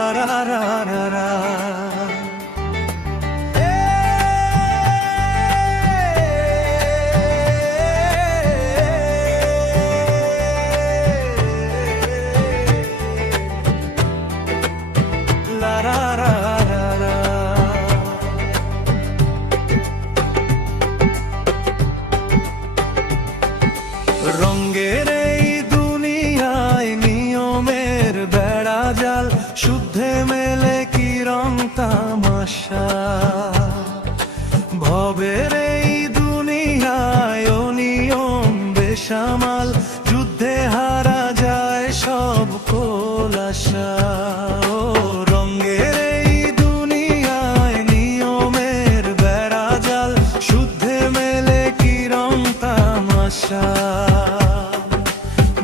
লা রা রা রা রা। লা রা রা রা রা। রঙের এই দুনিয়ায় নিয়মের বেড়া জাল, শুদ্ধে মেলে কি রং তামাশা। ভবের এই দুনিয়ায় অনিয়ম বেসামাল, যুদ্ধে হারা যায় সব কোলাশা। ও রঙের এই দুনিয়ায় নিয়মের বেড়া জাল, শুদ্ধে মেলে কি রং তামাশা।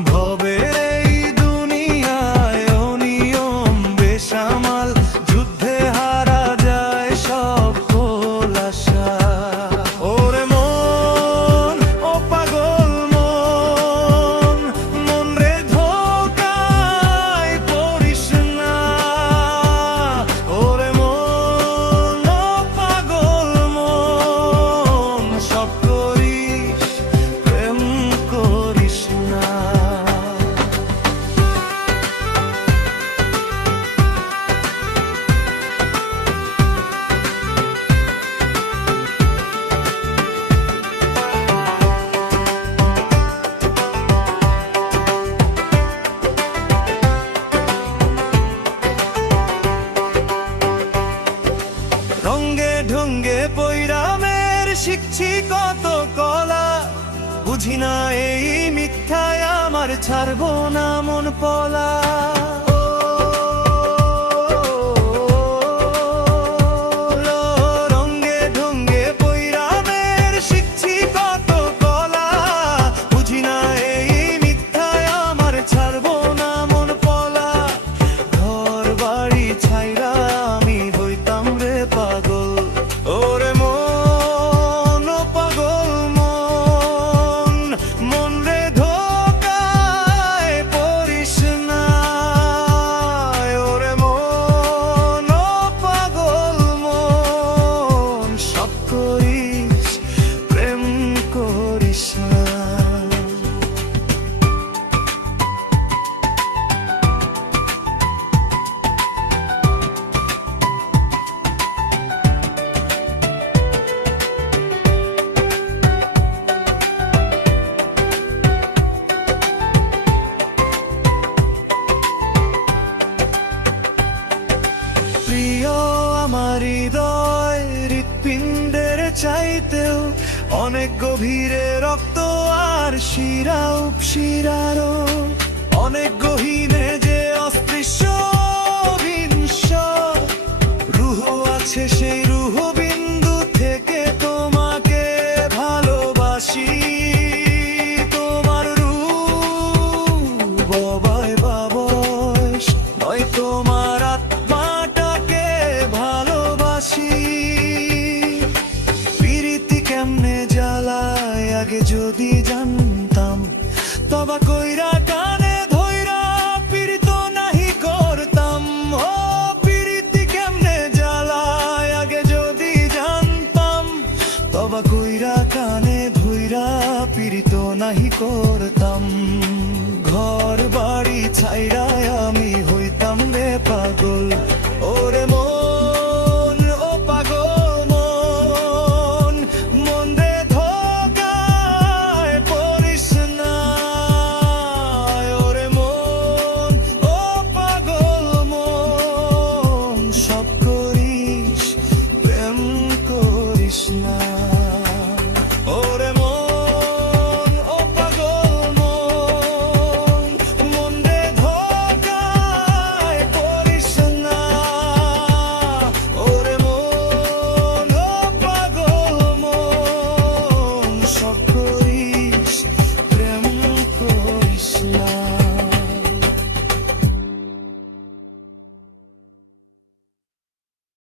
ভবের এই দুনিয়ায় অনিয়ম বেসামাল, যুদ্ধে হারা যায় সব খোলাসা। ওরে মন, ও পাগল মন, মন রে ধোকায় পড়িস না। ওরে মন, ও পাগল মন, সব করিস প্রেম করিস না। রঙ্গে ঢঙ্গে পৈরামের শিখছি কত কলা, বুঝি না এই মিথ্যায় আমার ছাড়বো না মন পলা। রঙ্গে ঢঙ্গে পৈরামের শিখছি কত কলা, বুঝি না এই মিথ্যায় আমার ছাড়বো না মন পলা। ঘর বাড়ি ছাইরা আমি হইতাম রে পাগল। ওরে মন, ও পাগল মন, মন রে ধোকায় পড়িস না। ওরে মন, ও পাগল মন, সব করিস প্রেম করিস না। প্রিয় আমার হৃদয় হৃৎপিণ্ডের চাইতেও অনেক গভীরে রক্ত আর শিরা উপশিরারও অনেক